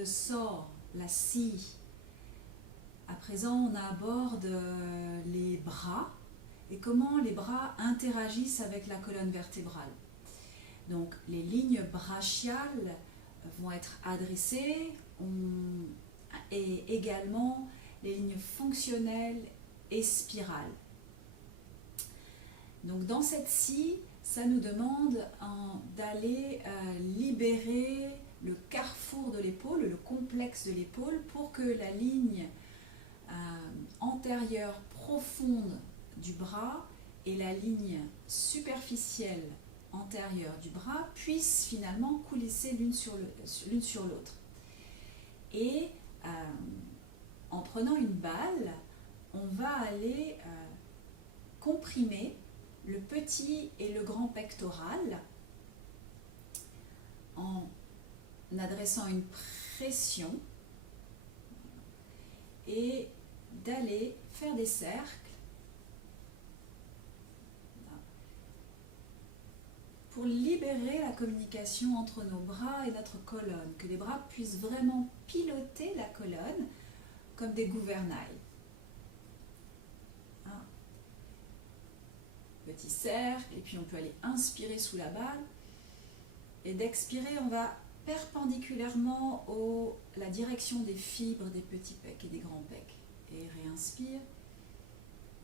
the sore, la scie. À présent, on aborde les bras et comment les bras interagissent avec la colonne vertébrale. Donc, les lignes brachiales vont être adressées et également les lignes fonctionnelles et spirales. Donc, dans cette scie, ça nous demande d'aller libérer le carrefour de l'épaule, le complexe de l'épaule, pour que la ligne antérieure profonde du bras et la ligne superficielle antérieure du bras puissent finalement coulisser l'une sur l'autre. Et en prenant une balle, on va aller comprimer le petit et le grand pectoral en adressant une pression et d'aller faire des cercles pour libérer la communication entre nos bras et notre colonne, que les bras puissent vraiment piloter la colonne comme des gouvernails. Petit cercle, et puis on peut aller inspirer sous la balle, et d'expirer, on va perpendiculairement la direction des fibres des petits pecs et des grands pecs. Et réinspire,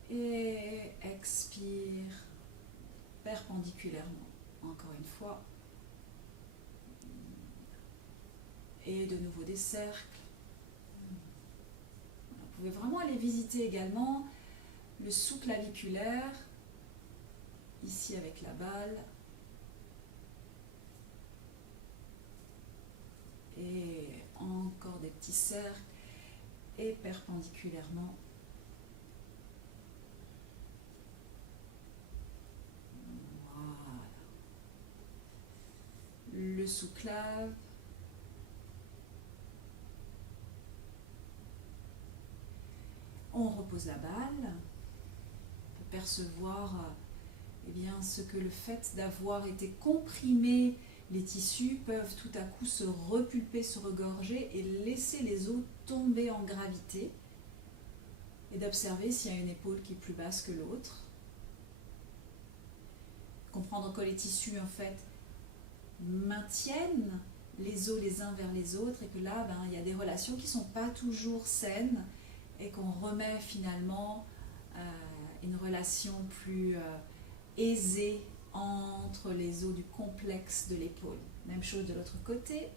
et expire perpendiculairement. Encore une fois. Et de nouveau des cercles. Vous pouvez vraiment aller visiter également le sous-claviculaire, ici avec la balle. Et encore des petits cercles et perpendiculairement. Voilà. Le sous-clave. On repose la balle. On peut percevoir eh bien, ce que le fait d'avoir été comprimé, les tissus peuvent tout à coup se repulper, se regorger et laisser les os tomber en gravité. Et d'observer s'il y a une épaule qui est plus basse que l'autre. Comprendre que les tissus, en fait, maintiennent les os les uns vers les autres et que là, il y a des relations qui ne sont pas toujours saines et qu'on remet finalement une relation plus aisée entre les os du complexe de l'épaule. Même chose de l'autre côté.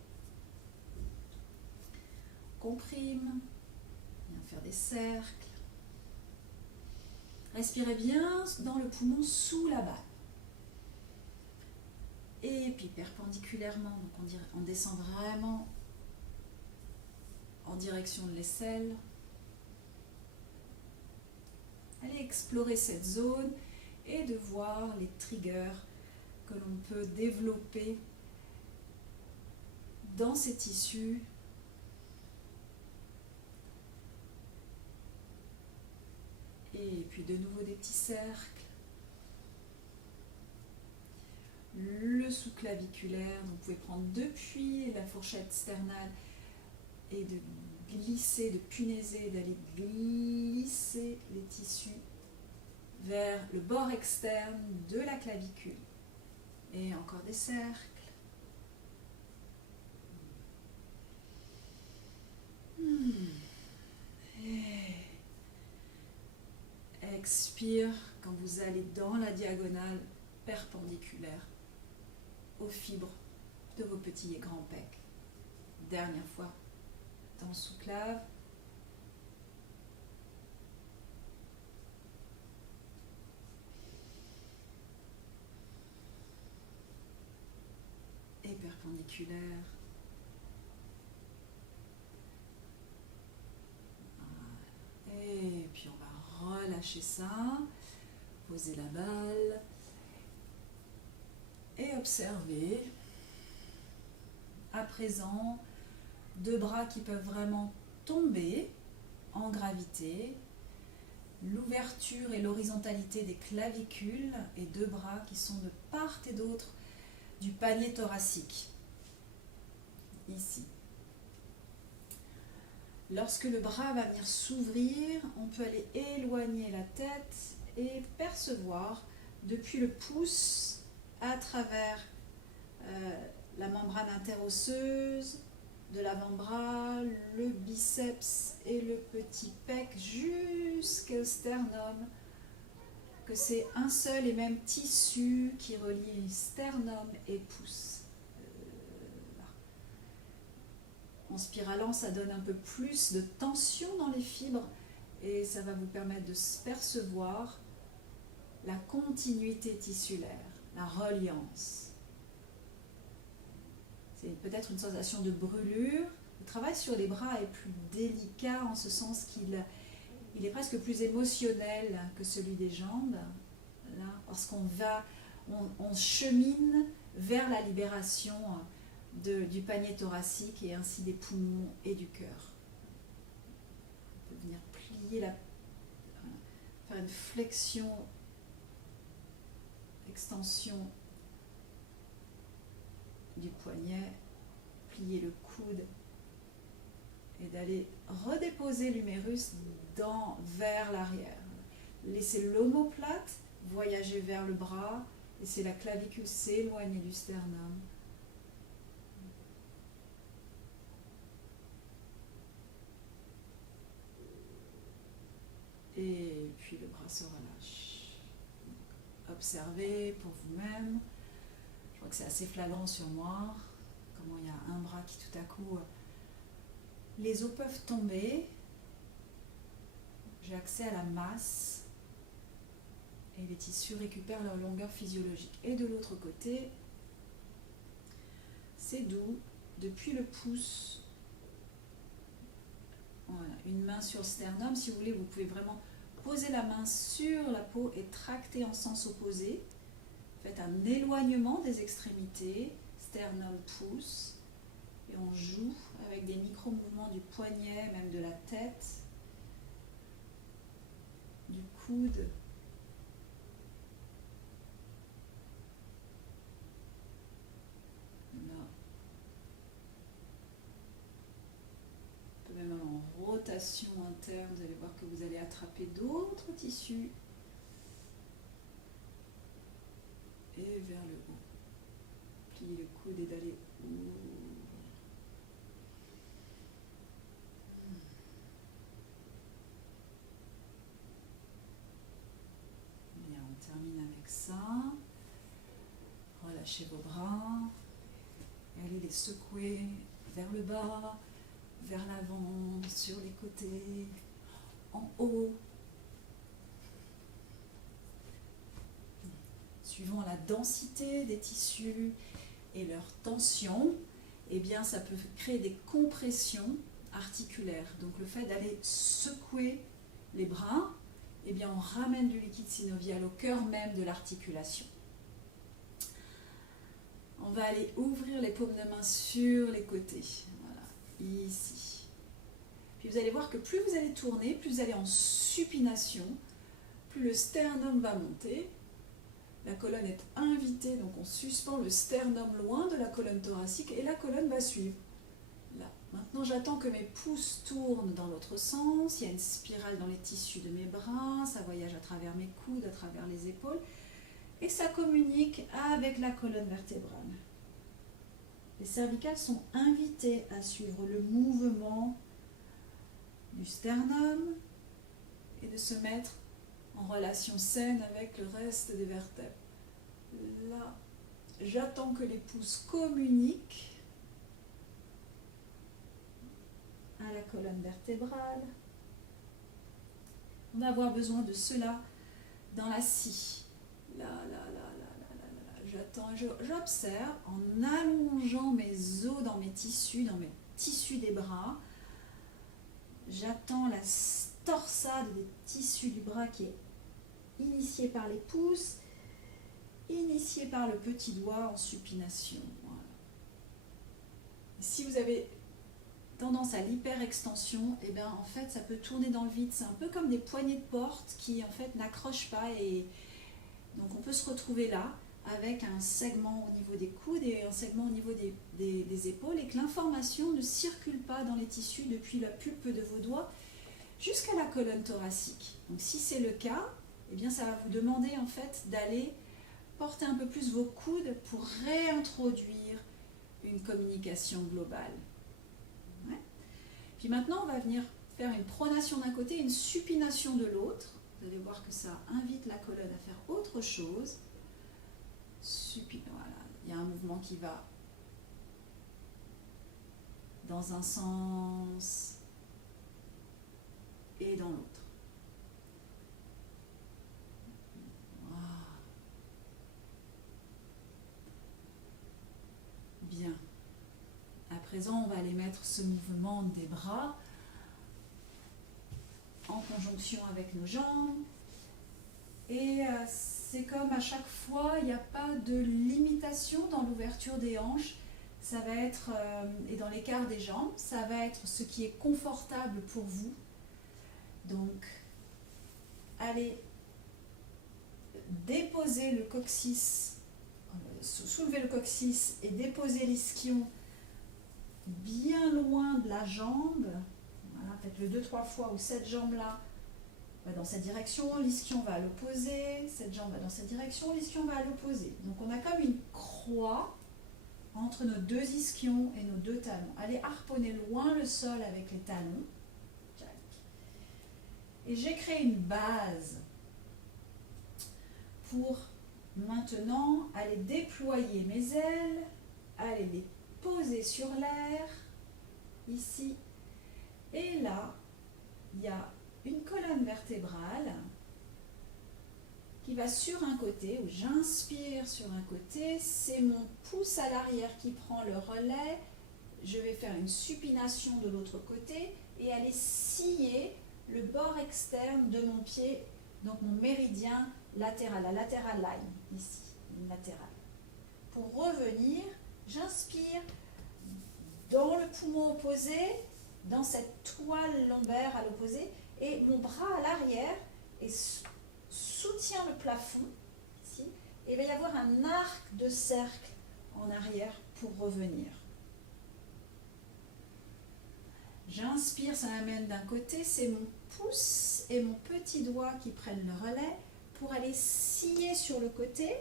Comprime, bien faire des cercles. Respirez bien dans le poumon sous la balle. Et puis perpendiculairement, donc on descend vraiment en direction de l'aisselle. Allez explorer cette zone et de voir les triggers que l'on peut développer dans ces tissus. Et puis de nouveau des petits cercles. Le sous-claviculaire, vous pouvez prendre depuis la fourchette sternale et de glisser, de punaiser, d'aller glisser les tissus vers le bord externe de la clavicule. Et encore des cercles. Et expire quand vous allez dans la diagonale perpendiculaire aux fibres de vos petits et grands pecs. Dernière fois, dans le sous-clave. Et perpendiculaire. Et puis on va relâcher ça, poser la balle et observer à présent deux bras qui peuvent vraiment tomber en gravité, l'ouverture et l'horizontalité des clavicules et deux bras qui sont de part et d'autre du panier thoracique, ici. Lorsque le bras va venir s'ouvrir, on peut aller éloigner la tête et percevoir depuis le pouce à travers la membrane interosseuse de l'avant-bras, le biceps et le petit pec jusqu'au sternum, que c'est un seul et même tissu qui relie sternum et pouce. En spiralant, ça donne un peu plus de tension dans les fibres et ça va vous permettre de percevoir la continuité tissulaire, la reliance. C'est peut-être une sensation de brûlure. Le travail sur les bras est plus délicat en ce sens qu'il est presque plus émotionnel que celui des jambes, là, parce on chemine vers la libération du panier thoracique et ainsi des poumons et du cœur. On peut venir plier faire une flexion, extension du poignet, plier le coude et d'aller redéposer l'humérus vers l'arrière. Laissez l'omoplate voyager vers le bras, laissez la clavicule s'éloigner du sternum. Et puis le bras se relâche. Observez pour vous-même. Je crois que c'est assez flagrant sur moi, comment il y a un bras qui tout à coup, les os peuvent tomber. J'ai accès à la masse et les tissus récupèrent leur longueur physiologique. Et de l'autre côté, c'est doux, depuis le pouce. Voilà, une main sur le sternum. Si vous voulez, vous pouvez vraiment poser la main sur la peau et tracter en sens opposé. Faites un éloignement des extrémités, sternum, pouce, et on joue avec des micro-mouvements du poignet, même de la tête, du coude. Là. Un peu même en rotation interne, vous allez voir que vous allez attraper d'autres tissus. Et vers le haut. Plier le coude et d'aller Bien, on termine avec ça. Relâchez vos bras. Et allez les secouer vers le bas, vers l'avant, sur les côtés, en haut. Suivant la densité des tissus et leur tension, eh bien, ça peut créer des compressions articulaires. Donc le fait d'aller secouer les bras, eh bien, on ramène du liquide synovial au cœur même de l'articulation. On va aller ouvrir les paumes de main sur les côtés. Voilà, ici. Puis vous allez voir que plus vous allez tourner, plus vous allez en supination, plus le sternum va monter. La colonne est invitée, donc on suspend le sternum loin de la colonne thoracique et la colonne va suivre. Là. Maintenant, j'attends que mes pouces tournent dans l'autre sens. Il y a une spirale dans les tissus de mes bras, ça voyage à travers mes coudes, à travers les épaules, et ça communique avec la colonne vertébrale. Les cervicales sont invitées à suivre le mouvement du sternum et de se mettre en relation saine avec le reste des vertèbres. Là, j'attends que les pouces communiquent à la colonne vertébrale. On va avoir besoin de cela dans la scie. Là, là, là, là, là, là, là. J'attends, j'observe en allongeant mes os dans mes tissus des bras. J'attends la torsade des tissus du bras qui est initiée par les pouces, initiée par le petit doigt en supination. Voilà. Si vous avez tendance à l'hyperextension, et bien en fait ça peut tourner dans le vide. C'est un peu comme des poignées de porte qui en fait n'accrochent pas, et donc on peut se retrouver là. avec un segment au niveau des coudes et un segment au niveau des épaules, et que l'information ne circule pas dans les tissus depuis la pulpe de vos doigts jusqu'à la colonne thoracique. Donc si c'est le cas, eh bien ça va vous demander en fait d'aller porter un peu plus vos coudes pour réintroduire une communication globale. Ouais. Puis maintenant, on va venir faire une pronation d'un côté et une supination de l'autre. Vous allez voir que ça invite la colonne à faire autre chose. Voilà. Il y a un mouvement qui va dans un sens et dans l'autre. Wow. Bien. À présent, on va aller mettre ce mouvement des bras en conjonction avec nos jambes. Et c'est comme à chaque fois, il n'y a pas de limitation dans l'ouverture des hanches. Ça va être, et dans l'écart des jambes, ça va être ce qui est confortable pour vous. Donc, allez déposer le coccyx, soulever le coccyx et déposer l'ischio bien loin de la jambe. Voilà, faites-le 2-3 fois où cette jambe-là va dans cette direction, l'ischion va à l'opposé, cette jambe va dans cette direction, l'ischion va à l'opposé. Donc on a comme une croix entre nos deux ischions et nos deux talons. Allez harponner loin le sol avec les talons. Et j'ai créé une base pour maintenant aller déployer mes ailes, aller les poser sur l'air, ici. Et là, il y a une colonne vertébrale qui va sur un côté, où j'inspire sur un côté, c'est mon pouce à l'arrière qui prend le relais, je vais faire une supination de l'autre côté et aller scier le bord externe de mon pied, donc mon méridien latéral, la lateral line, ici, une latérale. Pour revenir, j'inspire dans le poumon opposé, dans cette toile lombaire à l'opposé, et mon bras à l'arrière soutient le plafond, ici, et il va y avoir un arc de cercle en arrière pour revenir. J'inspire, ça m'amène d'un côté, c'est mon pouce et mon petit doigt qui prennent le relais pour aller scier sur le côté.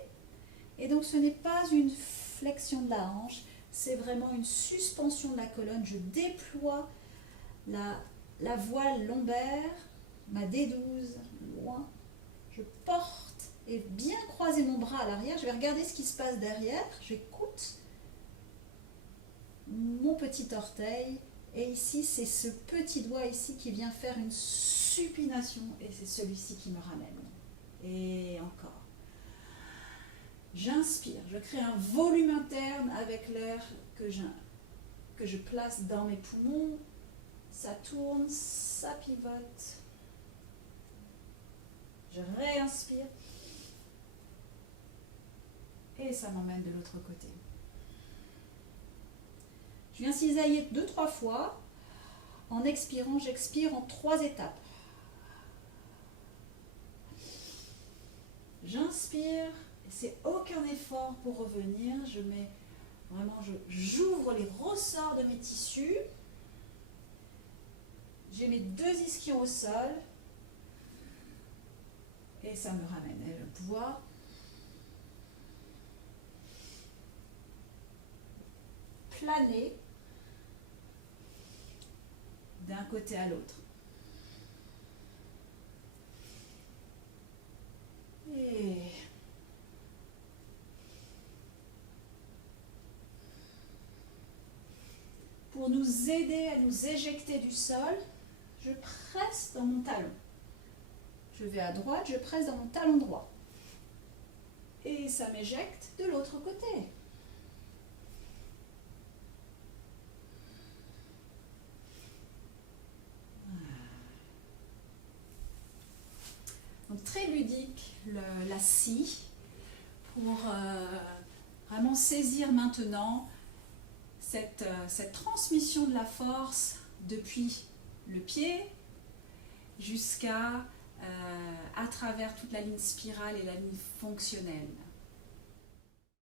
Et donc ce n'est pas une flexion de la hanche, c'est vraiment une suspension de la colonne. Je déploie la voile lombaire, ma D12, loin. Je porte et bien croiser mon bras à l'arrière. Je vais regarder ce qui se passe derrière. J'écoute mon petit orteil. Et ici, c'est ce petit doigt ici qui vient faire une supination. Et c'est celui-ci qui me ramène. Et encore. J'inspire. Je crée un volume interne avec l'air que je place dans mes poumons. Ça tourne, ça pivote. Je réinspire. Et ça m'emmène de l'autre côté. Je viens cisailler 2-3 fois. En expirant, j'expire en 3 étapes. J'inspire. C'est aucun effort pour revenir. J'ouvre les ressorts de mes tissus. J'ai mes 2 ischions au sol. Et ça me ramène. Et je vais pouvoir planer d'un côté à l'autre. Et pour nous aider à nous éjecter du sol, je presse dans mon talon. Je vais à droite, je presse dans mon talon droit. Et ça m'éjecte de l'autre côté. Donc très ludique, la scie, pour vraiment saisir maintenant cette transmission de la force depuis le pied jusqu'à à travers toute la ligne spirale et la ligne fonctionnelle.